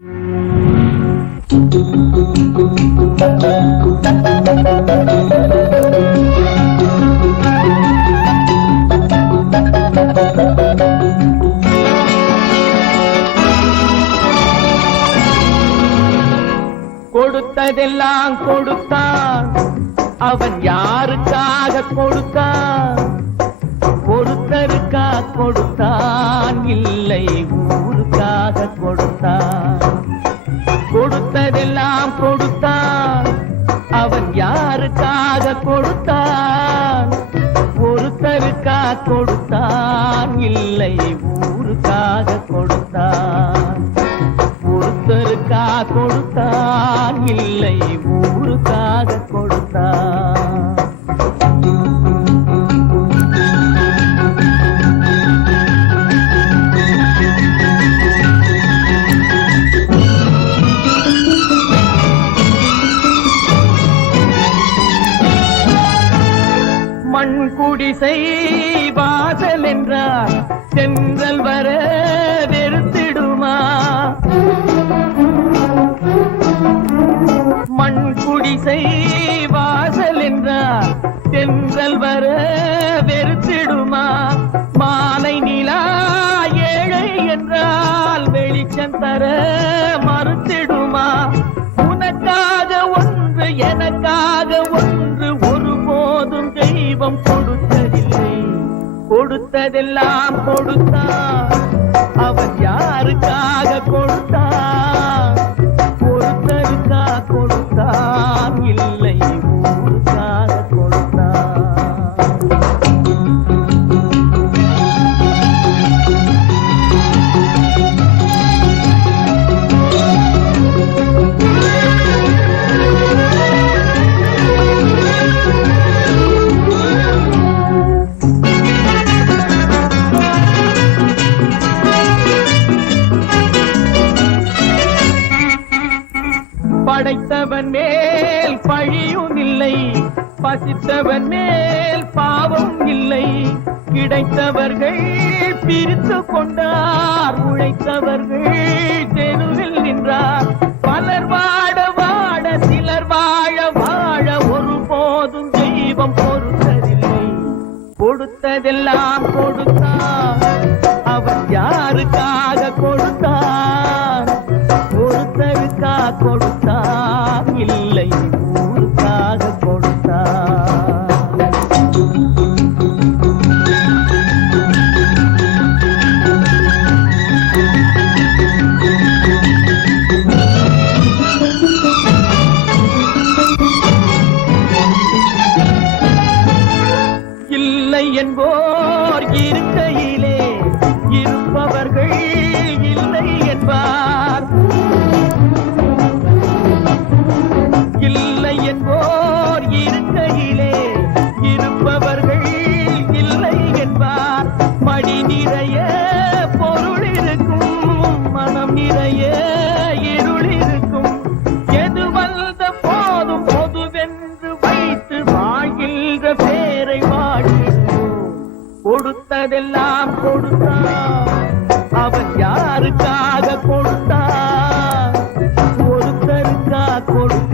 கொடுத்ததெல்லாம் கொடுத்தான், அவன் யாருக்காக கொடுத்தான்? ஒருத்தருக்கா கொடுத்தான், இல்லை ஊருக்காக கொடுத்தான். கொடுத்ததெல்லாம் கொடுத்தான், அவன் யாருக்காக கொடுத்தான்? ஒருத்தருக்கா கொடுத்தான், இல்லை ஊருக்காக கொடுத்தான். ஒருத்தருக்கா கொடுத்தான், இல்லை ஊருக்காக கொடுத்தான். மண் குடிசை வாசல் என்றார் தென்றல் வர வெறுத்திடுமா? மண் குடிசை வாசல் என்றார் தென்றல் வர வெறுத்திடுமா? மாலை நிலா ஏழை என்றால் வெளிச்சம் தர மறுத்திடுமா? உனக்காக ஒன்று எனக்காக ஒன்று ஒருபோதும் தெய்வம் கொடுத்ததில்லை. கொடுத்ததெல்லாம் கொடுத்தான், அவன் யாருக்காக கொடுத்தான்? ஒருத்தருக்கா கொடுத்தான், இல்லை ஊருக்காக கொடுத்தான். படைத்தவன் மேல் பழியும் இல்லை, பசித்தவன் மேல் பாவம் இல்லை. கிடைத்தவர்கள் பிரித்து கொண்டார், உழைத்தவர்கள் தெருவில் நின்றார். பலர் வாட வாட சிலர் வாழ வாழ ஒருபோதும் தெய்வம் பொறுத்ததில்லை. கொடுத்ததெல்லாம் கொடுத்தான், அவன் யாருக்காக கொடுத்தான்? ஒருத்தருக்கா கொடுத்தான், இல்லை ஊருக்காக கொடுத்தான். இல்லை என்போர் இருக்கையிலே இருப்பவர்கள் இல்லை என்பார். இல்லை என்போர் இருக்கையிலே இருப்பவர்கள் இல்லை என்பார். மடி நிறைய பொருள் இருக்கும், மனம் நிறைய இருள் இருக்கும். எது வந்த போதும் பொதுவென்று வைத்து வாழ்கின்ற பேரை வாழ்கிறோம். கொடுத்ததெல்லாம் கொடுத்தான், அவன் யாருக்காக கொடுத்தான்? ஒருத்தருக்கா கொடுத்தான்,